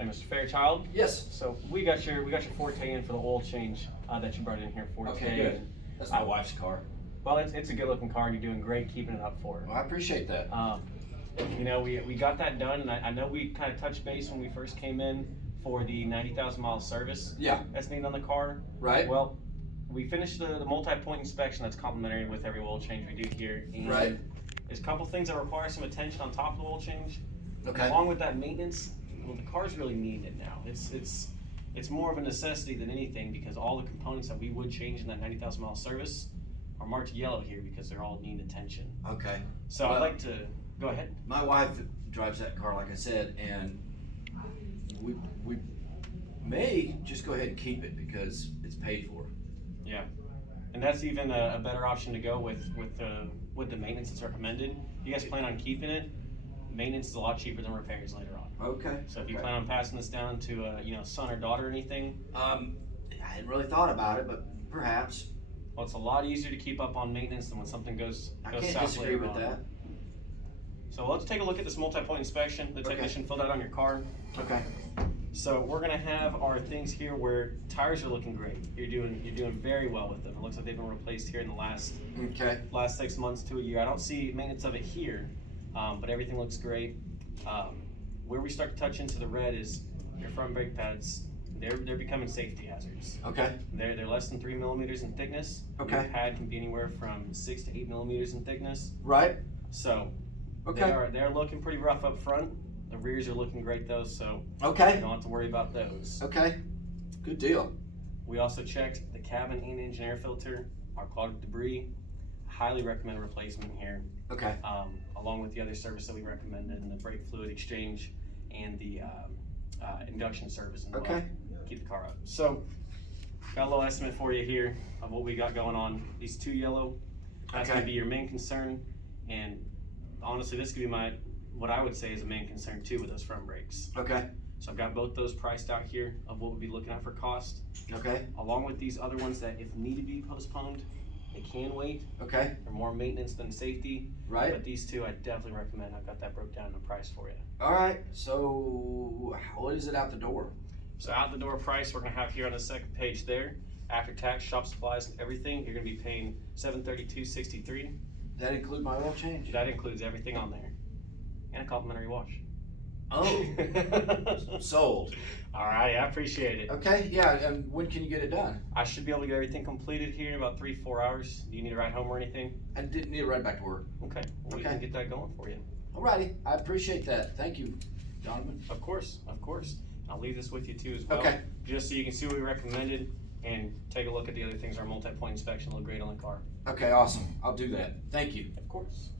Hi, Mr. Fairchild. Yes. So we got your Forte in for the oil change that you brought in here, Forte. Okay, good. That's my wife's car. Well, it's a good looking car. You're doing great keeping it up for her. Well, I appreciate that. You know, we got that done, and I know we kind of touched base when we first came in for the 90,000 mile service. Yeah. That's needed on the car. Right. Well, we finished the multi-point inspection that's complimentary with every oil change we do here. And right. There's a couple things that require some attention on top of the oil change. Okay. Along with that maintenance, well, the car's really needing it now. It's more of a necessity than anything because all the components that we would change in that 90,000 mile service are marked yellow here because they're all needing attention. Okay. So well, I'd like to go ahead. My wife drives that car, like I said, and we may just go ahead and keep it because it's paid for. Yeah, and that's even a better option to go with the maintenance that's recommended. If you guys plan on keeping it, maintenance is a lot cheaper than repairs later on. Okay. So if you plan on passing this down to a son or daughter or anything, I hadn't really thought about it, but perhaps. Well, it's a lot easier to keep up on maintenance than when something goes I can't south disagree later with on. that. So let's take a look at this multi-point inspection the technician filled out on your car. Okay. So we're gonna have our things here where tires are looking great. You're doing very well with them. It looks like they've been replaced here in the last 6 months to a year. I don't see maintenance of it here, but everything looks great. Where we start to touch into the red is your front brake pads. They're becoming safety hazards. Okay. They're less than 3 millimeters in thickness. Okay. Your pad can be anywhere from 6 to 8 millimeters in thickness. Right. So okay. they're looking pretty rough up front. The rears are looking great though, so okay. you don't have to worry about those. Okay. Good deal. We also checked the cabin and engine air filter, our clogged debris. Highly recommend a replacement here. Okay. Along with the other service that we recommended, and the brake fluid exchange and the induction service as well. Okay. Keep the car up. So, got a little estimate for you here of what we got going on. These two yellow, that's okay. gonna be your main concern, and honestly, this could be what I would say is a main concern too with those front brakes. Okay. So I've got both those priced out here of what we'd be looking at for cost. Okay. Along with these other ones that if need to be postponed, they can wait. Okay. They're more maintenance than safety. Right. But these two I definitely recommend. I've got that broke down in a price for you. All right. So what is it out the door? So out the door price we're gonna have here on the second page there. After tax, shop supplies, and everything, you're gonna be paying $732.63. That include my oil change? That includes everything on there. And a complimentary wash. Oh, sold. All right, I appreciate it. Okay, yeah, and when can you get it done? I should be able to get everything completed here in about 3-4 hours. Do you need a ride home or anything? I didn't need to ride back to work. Okay, well, we Okay. can get that going for you. Alrighty, I appreciate that. Thank you, Donovan. Of course, of course. I'll leave this with you too as well. Okay. Just so you can see what we recommended and take a look at the other things. Our multi-point inspection look great on the car. Okay, awesome. I'll do that. Thank you. Of course.